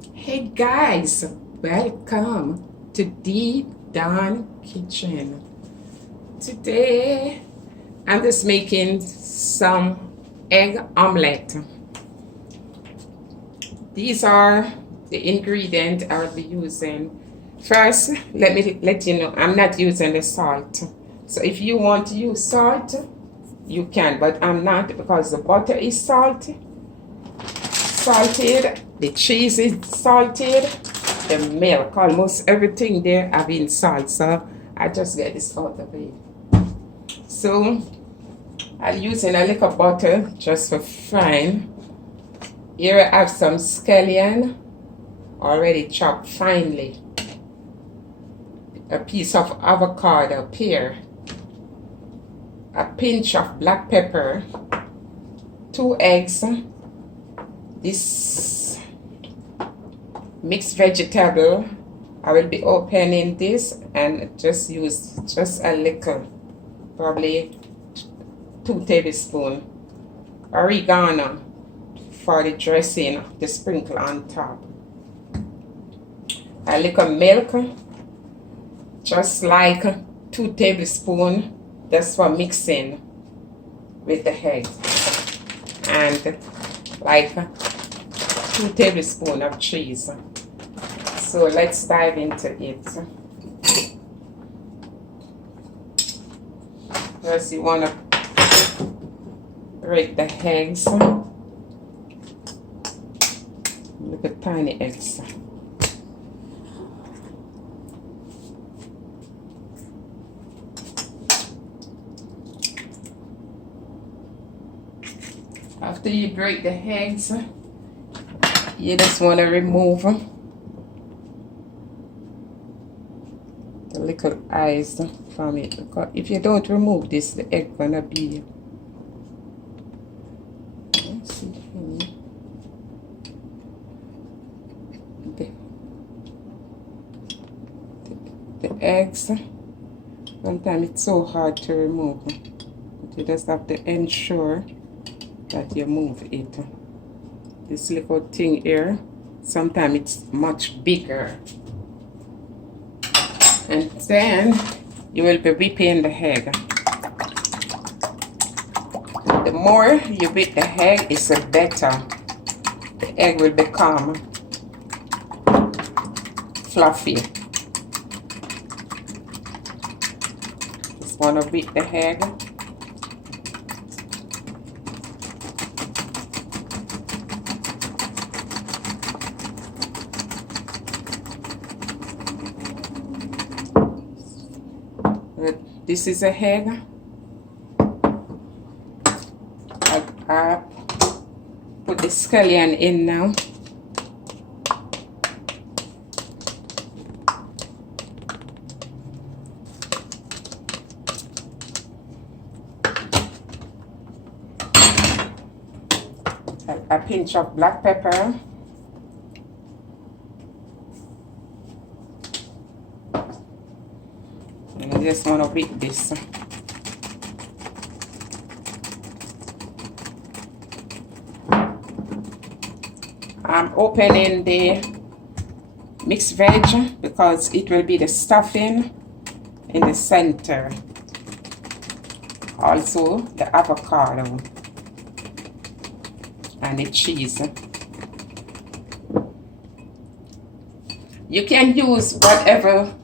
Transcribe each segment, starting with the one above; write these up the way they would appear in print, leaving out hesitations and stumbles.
Hey guys, welcome to Deep Dawn Kitchen. Today I'm just making some egg omelette. These are the ingredients I'll be using. First, let me let you know I'm not using the salt. So if you want to use salt, you can, but I'm not because the butter is salted, the cheese is salted, the milk, almost everything there have been salt. So I just get this out of it. So I'm using a little butter just for frying. Here I have some scallion already chopped finely, a piece of avocado, pear, a pinch of black pepper, 2 eggs, this mixed vegetable. I will be opening this and just use just a little, probably 2 tablespoons oregano for the dressing to sprinkle on top. A little milk, just like 2 tablespoons, that's for mixing with the egg, and like 2 tablespoons of cheese. So let's dive into it. First you want to break the eggs. Look at tiny eggs. After you break the eggs, you just want to remove the little eyes from it, because if you don't remove this, the egg gonna be, let's see, the eggs, sometimes it's so hard to remove, but you just have to ensure that you move it. This little thing here, sometimes it's much bigger. And then you will be whipping the egg. The more you whip the egg, it's the better. The egg will become fluffy. Just want to whip the egg. This is a egg. I put the scallion in now. A pinch of black pepper. And I just want to whip this. I'm opening the mixed veg because it will be the stuffing in the center. Also the avocado and the cheese. You can use whatever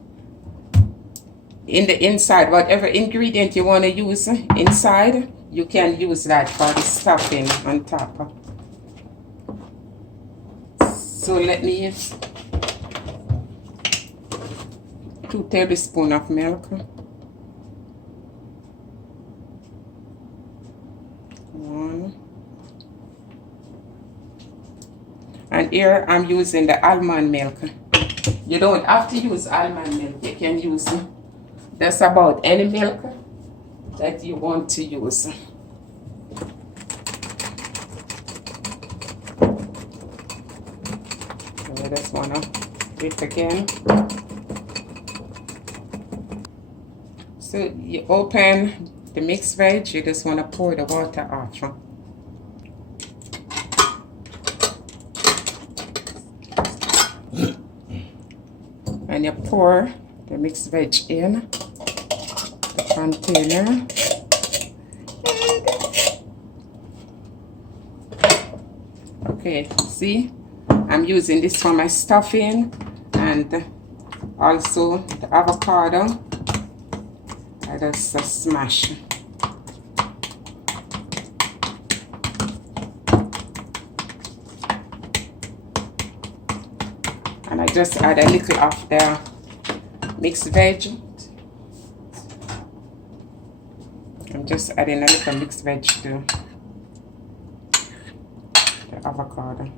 in the inside, whatever ingredient you want to use inside, you can use that for the stuffing on top. So let me use 2 tablespoons of milk. 1. And here I'm using the almond milk. You don't have to use almond milk. You can use just about any milk that you want to use. I just want to whip again. So you open the mixed veg, you just want to pour the water off. you pour the mixed veg in the container. Okay, see, I'm using this for my stuffing and also the avocado. I just smash. And I just add a little of the mixed veg. I'm just adding a little mixed veg to the avocado.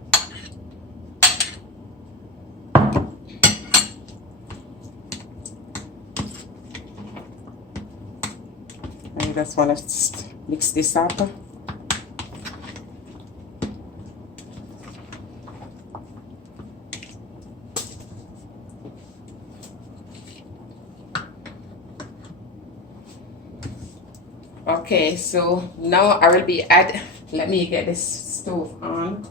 And you just want to mix this up. Okay, so now I will be let me get this stove on.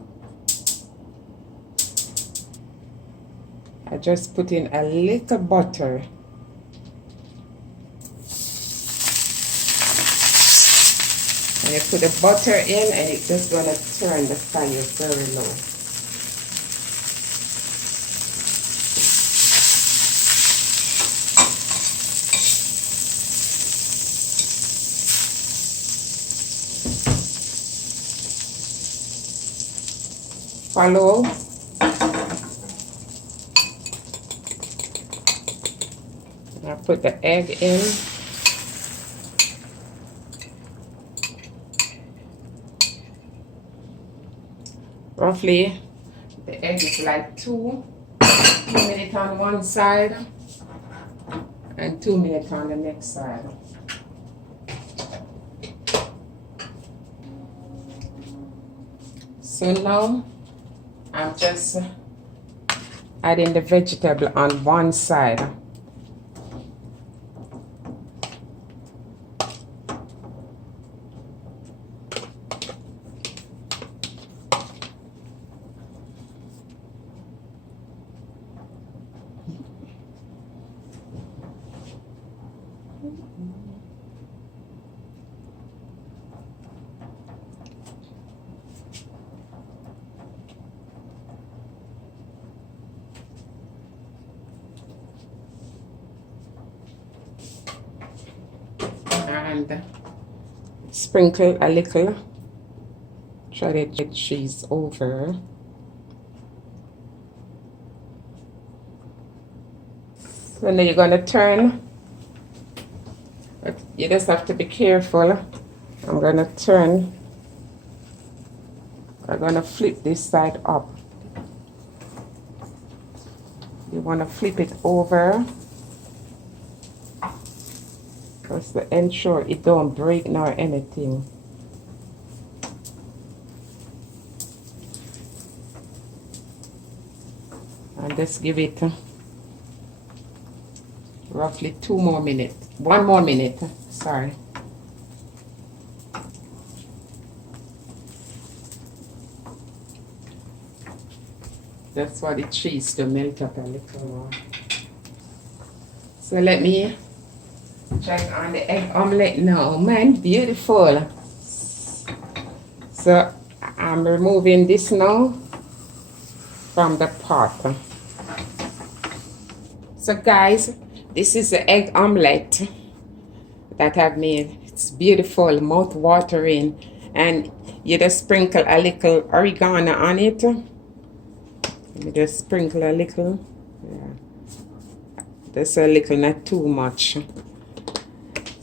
I just put in a little butter. And you put the butter in and it's just gonna turn the fire very low. Follow. I put the egg in. Roughly, the egg is like 2 minutes on one side and 2 minutes on the next side. So now I'm just adding the vegetable on one side. And sprinkle a little shredded cheese over. So now you're going to turn, but you just have to be careful. I'm going to turn. I'm going to flip this side up. You want to flip it over. Just to ensure it don't break nor anything. And just give it roughly 2 more minutes. 1 more minute, sorry. That's for the cheese to melt up a little more. So let me check on the egg omelette now. Man, beautiful. So I'm removing this now from the pot. So guys, this is the egg omelette that I've made. It's beautiful, mouth watering, and you just sprinkle a little oregano on it. Let me just sprinkle a little. Yeah, just a little, not too much.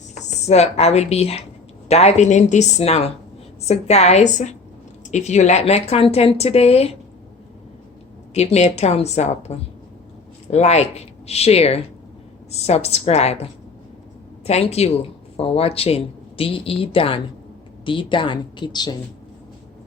So I will be diving in this now. So guys, if you like my content today, give me a thumbs up, like, share, subscribe. Thank you for watching D.E. Dan, D. Dan Kitchen.